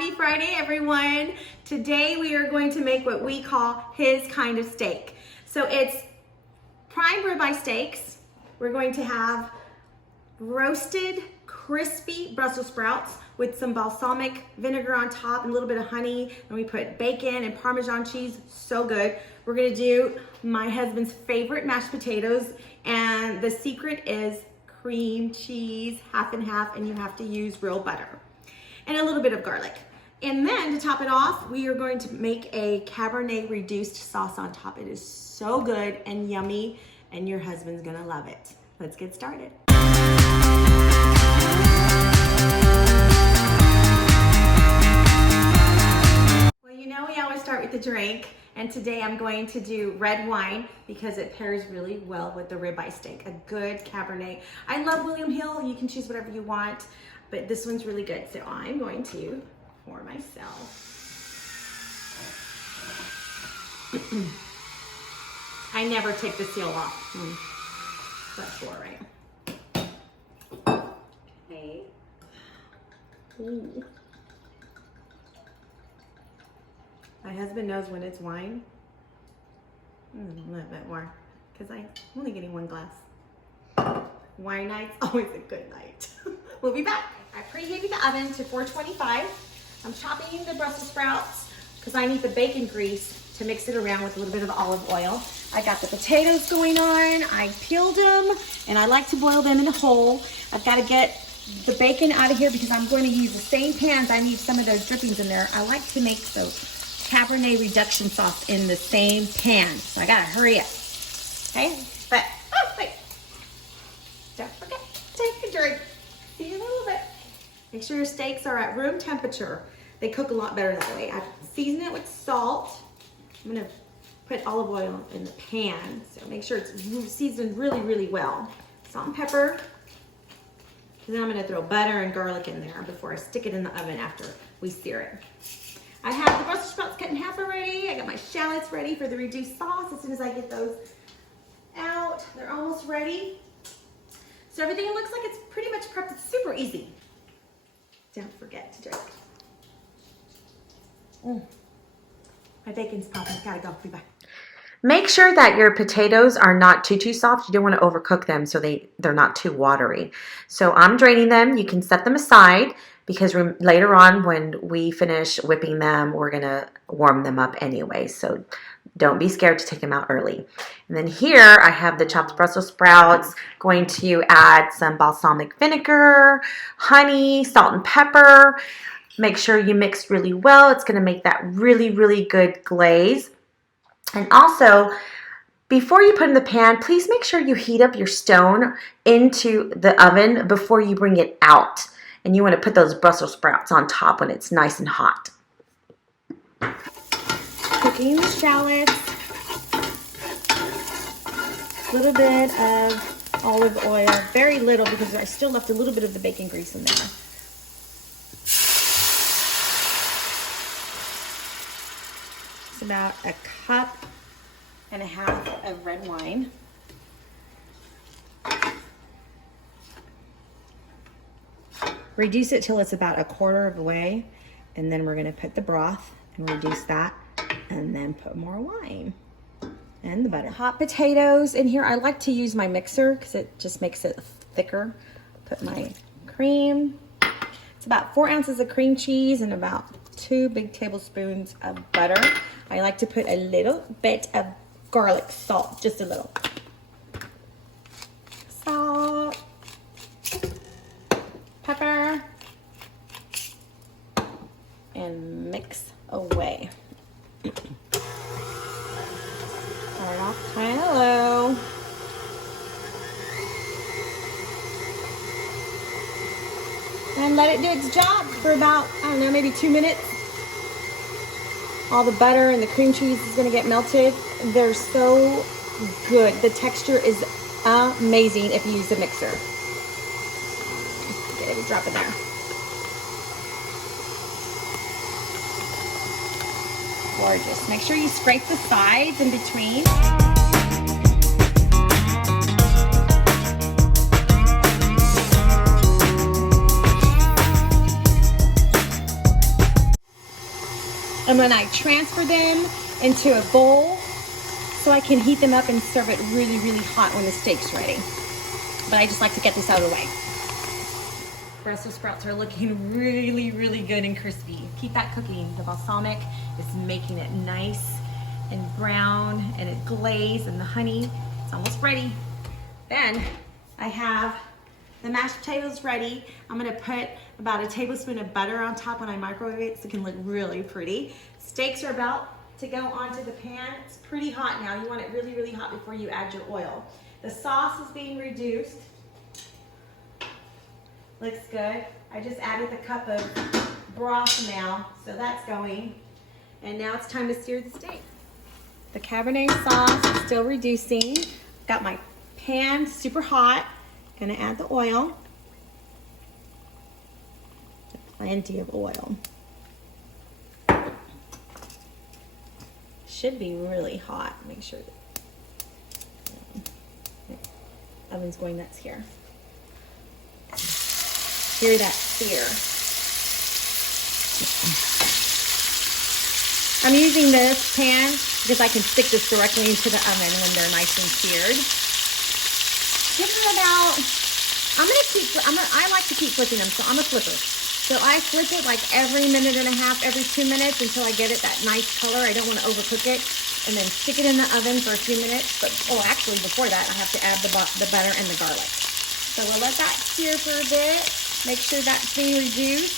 Happy Friday, everyone. Today we are going to make what we call his kind of steak. So it's prime ribeye steaks. We're going to have roasted, crispy Brussels sprouts with some balsamic vinegar on top and a little bit of honey. And we put bacon and Parmesan cheese, so good. We're gonna do my husband's favorite mashed potatoes. And the secret is cream cheese, half and half, and you have to use real butter. And a little bit of garlic. And then to top it off, we are going to make a Cabernet reduced sauce on top. It is so good and yummy, and your husband's gonna love it. Let's get started. Well, you know we always start with the drink, and today I'm going to do red wine because it pairs really well with the ribeye steak, a good Cabernet. I love William Hill, you can choose whatever you want, but this one's really good, so I'm going to pour myself. I never take the seal off. That's for right. Okay. Ooh. My husband knows when it's wine. A little bit more, because I'm only getting one glass. Wine night's always a good night. We'll be back. I preheated the oven to 425. I'm chopping the Brussels sprouts because I need the bacon grease to mix it around with a little bit of olive oil. I got the potatoes going on. I peeled them, and I like to boil them in a hole. I've got to get the bacon out of here because I'm going to use the same pans. I need some of those drippings in there. I like to make those Cabernet reduction sauce in the same pan, so I gotta hurry up. Okay, but oh wait, don't forget to take a drink. See you in a little bit. Make sure your steaks are at room temperature. They cook a lot better that way. I've seasoned it with salt. I'm gonna put olive oil in the pan, so make sure it's seasoned really, really well. Salt and pepper. And then I'm gonna throw butter and garlic in there before I stick it in the oven after we sear it. I have the Brussels sprouts cut in half already. I got my shallots ready for the reduced sauce. As soon as I get those out, they're almost ready. So everything looks like it's pretty much prepped. It's super easy. Don't forget to drink. My bacon's popping. Gotta go. Be back. Make sure that your potatoes are not too soft. You don't want to overcook them so they're not too watery. So I'm draining them. You can set them aside because later on when we finish whipping them, we're going to warm them up anyway. So don't be scared to take them out early. And then here I have the chopped Brussels sprouts. Going to add some balsamic vinegar, honey, salt and pepper. Make sure you mix really well. It's going to make that really, really good glaze. And also, before you put in the pan, please make sure you heat up your stone into the oven before you bring it out. And you want to put those Brussels sprouts on top when it's nice and hot. Cooking the shallots. A little bit of olive oil. Very little because I still left a little bit of the bacon grease in there. It's about a cup and a half of red wine. Reduce it till it's about a quarter of the way, and then we're gonna put the broth and reduce that, and then put more wine and the butter. Hot potatoes in here. I like to use my mixer because it just makes it thicker. Put my cream. It's about 4 ounces of cream cheese and about 2 big tablespoons of butter. I like to put a little bit of garlic salt, just a little. Salt, pepper, and mix away. Start off kind of low. And let it do its job for about, I don't know, maybe 2 minutes. All the butter and the cream cheese is gonna get melted. They're so good. The texture is amazing if you use the mixer. Get every drop in there. Gorgeous. Make sure you scrape the sides in between. And when I transfer them into a bowl, so I can heat them up and serve it really, really hot when the steak's ready. But I just like to get this out of the way. Brussels sprouts are looking really, really good and crispy. Keep that cooking. The balsamic is making it nice and brown, and it glazed, and the honey, it's almost ready. Then I have the mashed potatoes ready. I'm gonna put about a tablespoon of butter on top when I microwave it so it can look really pretty. Steaks are about to go onto the pan. It's pretty hot now. You want it really, really hot before you add your oil. The sauce is being reduced. Looks good. I just added the cup of broth now, so that's going. And now it's time to sear the steak. The Cabernet sauce is still reducing. Got my pan super hot. Gonna add the oil. Plenty of oil. Should be really hot. Make sure that oven's going nuts here. Hear that sear. I'm using this pan because I can stick this directly into the oven when they're nice and seared. Give them about, I like to keep flipping them, so I'm a flipper. So I flip it like every minute and a half, every 2 minutes until I get it that nice color. I don't want to overcook it. And then stick it in the oven for a few minutes. But, oh, actually before that, I have to add the butter and the garlic. So we'll let that sear for a bit. Make sure that's being reduced.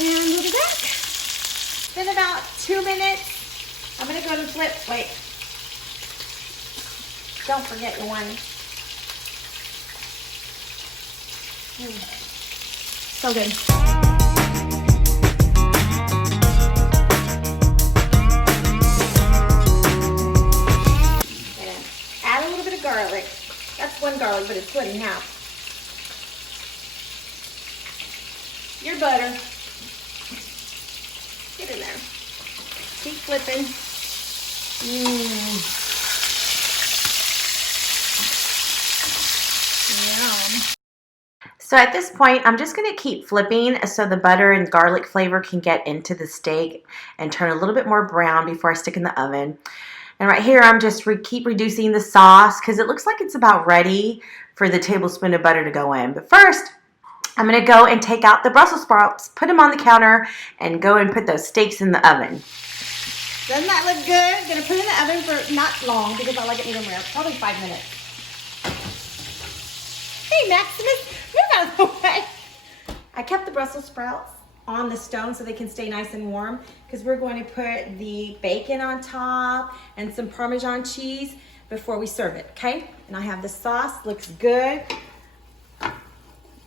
And we'll be back. It's been about 2 minutes. I'm gonna go ahead and flip. Wait. Don't forget your one. So good. And add a little bit of garlic. That's one garlic, but it's split in half. Your butter. Get in there. Keep flipping. Yum. So at this point, I'm just going to keep flipping so the butter and garlic flavor can get into the steak and turn a little bit more brown before I stick in the oven. And right here, I'm just keep reducing the sauce because it looks like it's about ready for the tablespoon of butter to go in. But first, I'm going to go and take out the Brussels sprouts, put them on the counter, and go and put those steaks in the oven. Doesn't that look good? Going to put it in the oven for not long because I like it medium rare, probably 5 minutes. Hey, Maximus, move out of the way. I kept the Brussels sprouts on the stone so they can stay nice and warm because we're going to put the bacon on top and some Parmesan cheese before we serve it, okay? And I have the sauce, looks good.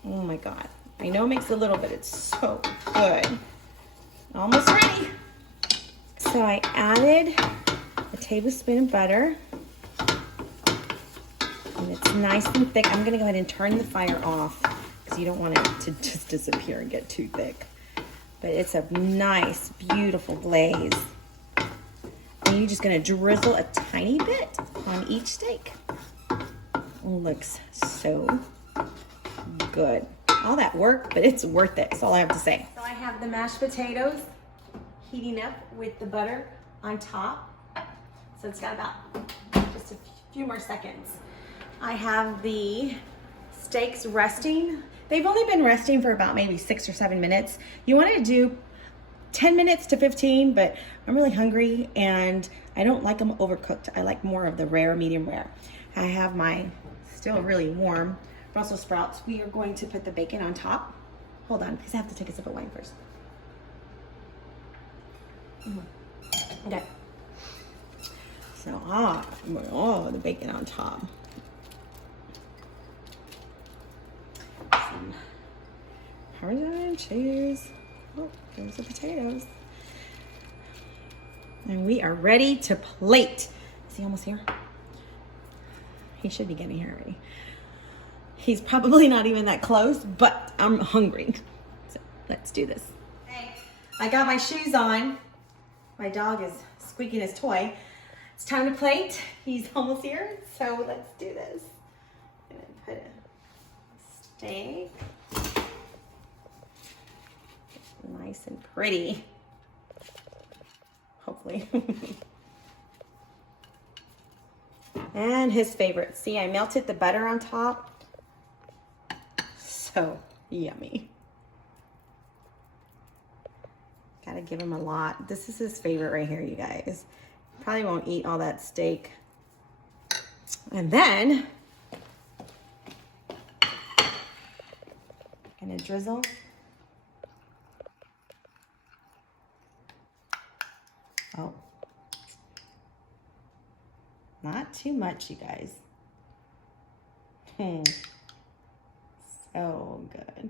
Oh my God, I know it makes a little, but it's so good. Almost ready. So I added a tablespoon of butter. And it's nice and thick. I'm gonna go ahead and turn the fire off because you don't want it to just disappear and get too thick. But it's a nice, beautiful glaze. And you're just gonna drizzle a tiny bit on each steak. Looks so good. All that work, but it's worth it. That's all I have to say. So I have the mashed potatoes heating up with the butter on top. So it's got about just a few more seconds. I have the steaks resting. They've only been resting for about maybe 6 or 7 minutes. You want to do 10 minutes to 15, but I'm really hungry and I don't like them overcooked. I like more of the rare, medium rare. I have my still really warm Brussels sprouts. We are going to put the bacon on top. Hold on, because I have to take a sip of wine first. Okay. So, the bacon on top. Some Parmesan cheese. Oh, there's the potatoes. And we are ready to plate. Is he almost here? He should be getting here already. He's probably not even that close, but I'm hungry. So let's do this. Hey, I got my shoes on. My dog is squeaking his toy. It's time to plate. He's almost here, so let's do this. I'm gonna put a steak. Nice and pretty. broccoli. And his favorite. See, I melted the butter on top. So yummy. Gotta give him a lot. This is his favorite right here, you guys. Probably won't eat all that steak. And then, gonna drizzle. Oh. Not too much, you guys. So good.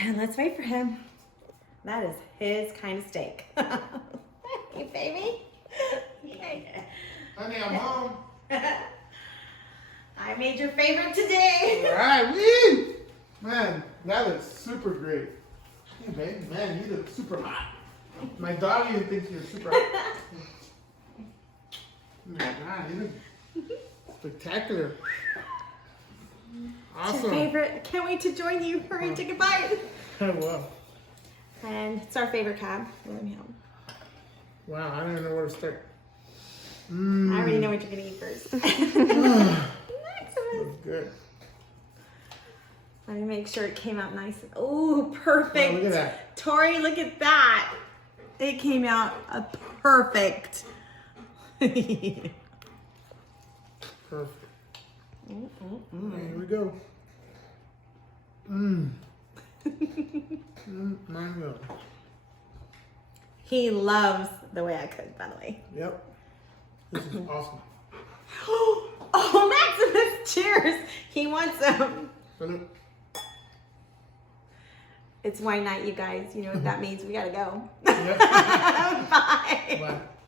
And let's wait for him. That is his kind of steak. Hey, baby. Hey. Honey, I'm home. I made your favorite today. All right, woo! Man, that looks super great. Hey, baby, man, you look super hot. My dog even thinks you're super hot. Man, you look spectacular. It's Awesome. your favorite. Can't wait to join you. Hurry, take a bite. Wow. And it's our favorite cab. Let me help. Wow, I don't even know where to start. I already know what you're gonna eat first. That's good. Let me make sure it came out nice. Oh, perfect. Oh, look at that. Tori, look at that. It came out perfect. Perfect. Here we go. Mango. He loves the way I cook, by the way. Yep. This is awesome. Oh, Maximus, cheers. He wants some. Salute. It's wine night, you guys. You know what that means. We gotta go. Yep. Bye. Bye.